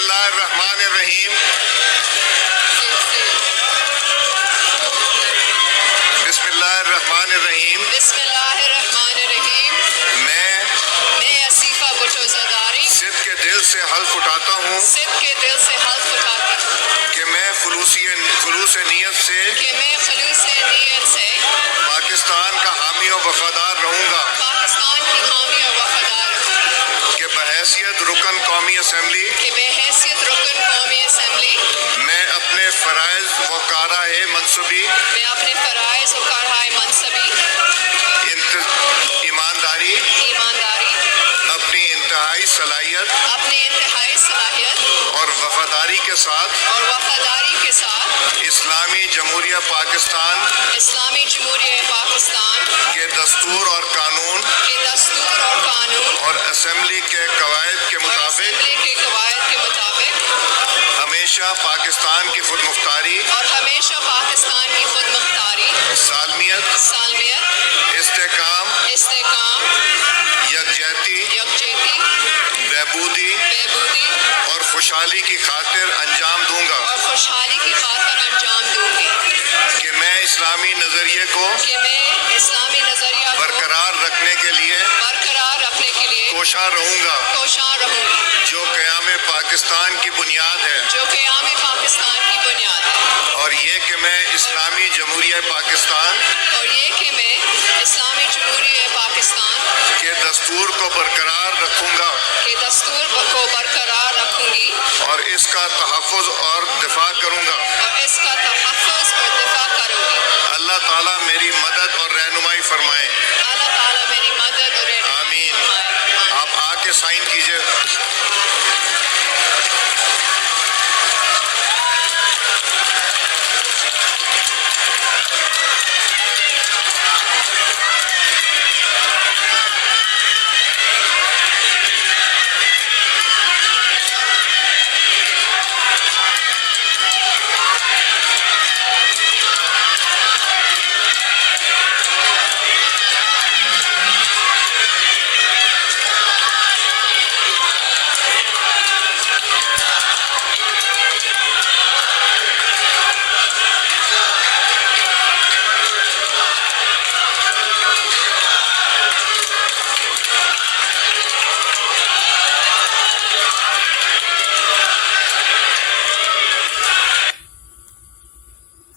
اللہ الرحمن الرحیم بسم اللہ الرحمن الرحیم بسم اللہ الرحمن الرحیم میں اسیفہ بٹو زرداری صدق کے دل سے حلف اٹھاتا ہوں صدق کے دل سے حلف اٹھاتی ہوں کہ میں خلوص نیت سے پاکستان کا حامی و وفادار رہوں گا پاکستان کی حامی اور وفادار رہوں گا کہ بحیثیت رکن قومی اسمبلی میں اپنے فرائض و کارۂ منصبی ایمانداری اپنی انتہائی صلاحیت اور وفاداری کے ساتھ اسلامی جمہوریہ پاکستان کے دستور اور قانون اور اسمبلی کے قواعد کے مطابق ہمیشہ پاکستان کی خود مختاری سالمیت استحکام یکجہتی بہبودی اور خوشحالی کی خاطر انجام دوں گا کہ میں اسلامی نظریے کو برقرار رکھنے کے لیے کوشاں رہوں گا جو قیام پاکستان کی بنیاد ہے اور یہ کہ میں اسلامی جمہوریہ پاکستان کے دستور کو برقرار رکھوں گا اور اس کا تحفظ اور دفاع کروں گا اللہ تعالیٰ میری مدد اور رہنمائی فرمائے آمین آپ آ کے سائن کیجئے